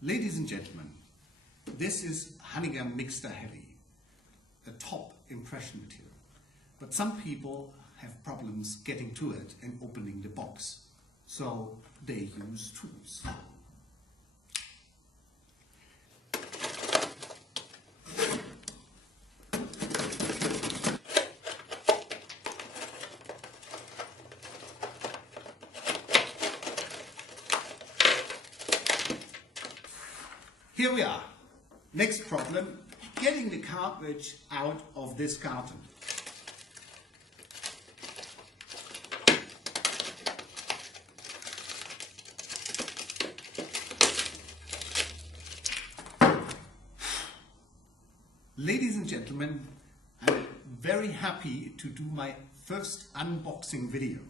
Ladies and gentlemen, this is Honigum-Heavy, a top impression material. But some people have problems getting to it and opening the box, so they use tools. Here we are. Next problem, getting the cartridge out of this carton. Ladies and gentlemen, I'm very happy to do my first unboxing video.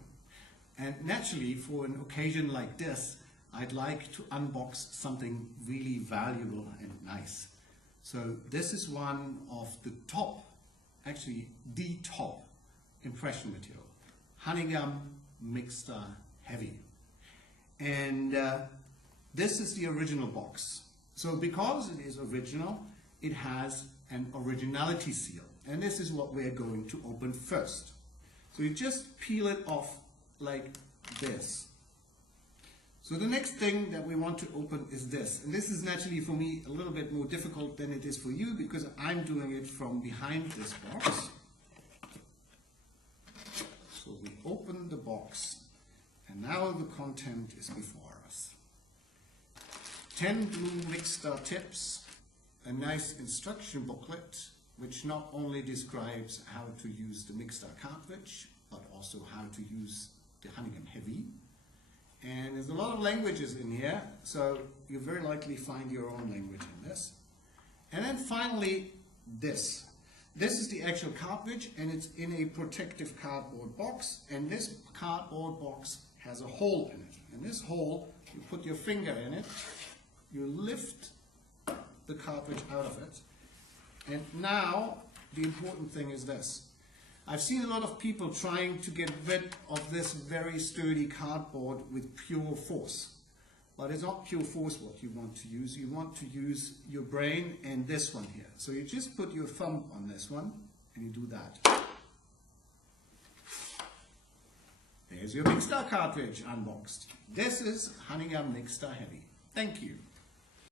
And naturally, for an occasion like this, I'd like to unbox something really valuable and nice. So this is one of the top, actually the top impression material, Honigum-Heavy. And this is the original box. So because it is original, it has an originality seal. And this is what we're going to open first. So you just peel it off like this. So the next thing that we want to open is this. And this is naturally for me a little bit more difficult than it is for you because I'm doing it from behind this box. So we open the box and now the content is before us. 10 blue mixer tips, a nice instruction booklet which not only describes how to use the mixer cartridge but also how to use the Honigum-Heavy. And there's a lot of languages in here, so you very likely find your own language in this. And then finally, this. This is the actual cartridge, and it's in a protective cardboard box. And this cardboard box has a hole in it. And this hole, you put your finger in it, you lift the cartridge out of it. And now, the important thing is this. I've seen a lot of people trying to get rid of this very sturdy cardboard with pure force. But it's not pure force what you want to use. You want to use your brain and this one here. So you just put your thumb on this one and you do that. There's your mixer cartridge unboxed. This is Honigum-Heavy. Thank you.